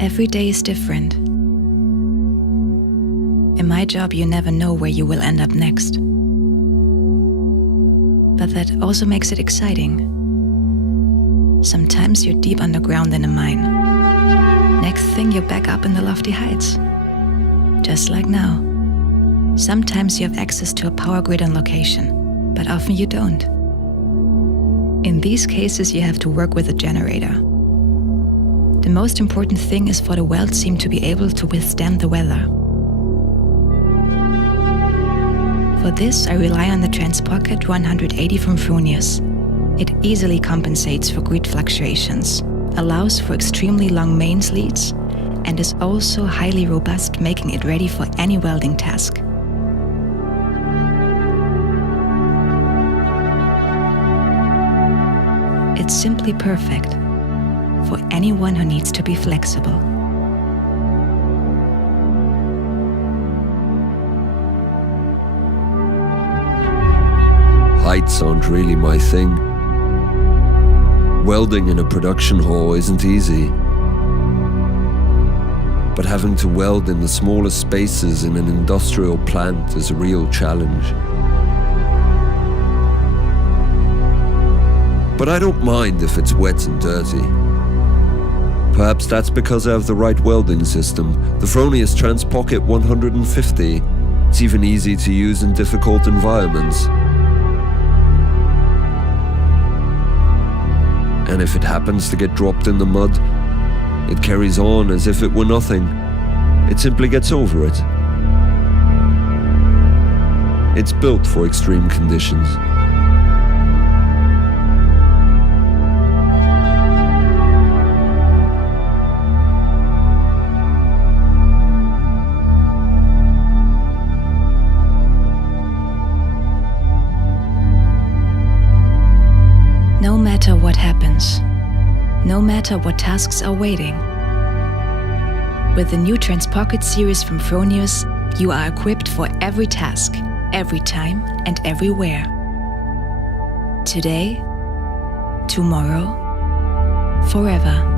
Every day is different. In my job, you never know where you will end up next. But that also makes it exciting. Sometimes you're deep underground in a mine. Next thing, you're back up in the lofty heights. Just like now. Sometimes you have access to a power grid on location, but often you don't. In these cases, you have to work with a generator. The most important thing is for the weld seam to be able to withstand the weather. For this, I rely on the TransPocket 180 from Fronius. It easily compensates for grid fluctuations, allows for extremely long mains leads, and is also highly robust, making it ready for any welding task. It's simply perfect for anyone who needs to be flexible. Heights aren't really my thing. Welding in a production hall isn't easy. But having to weld in the smallest spaces in an industrial plant is a real challenge. But I don't mind if it's wet and dirty. Perhaps that's because I have the right welding system, the Fronius TransPocket 150. It's even easy to use in difficult environments. And if it happens to get dropped in the mud, it carries on as if it were nothing. It simply gets over it. It's built for extreme conditions. No matter what happens, no matter what tasks are waiting, with the new TransPocket series from Fronius, you are equipped for every task, every time and everywhere. Today, tomorrow, forever.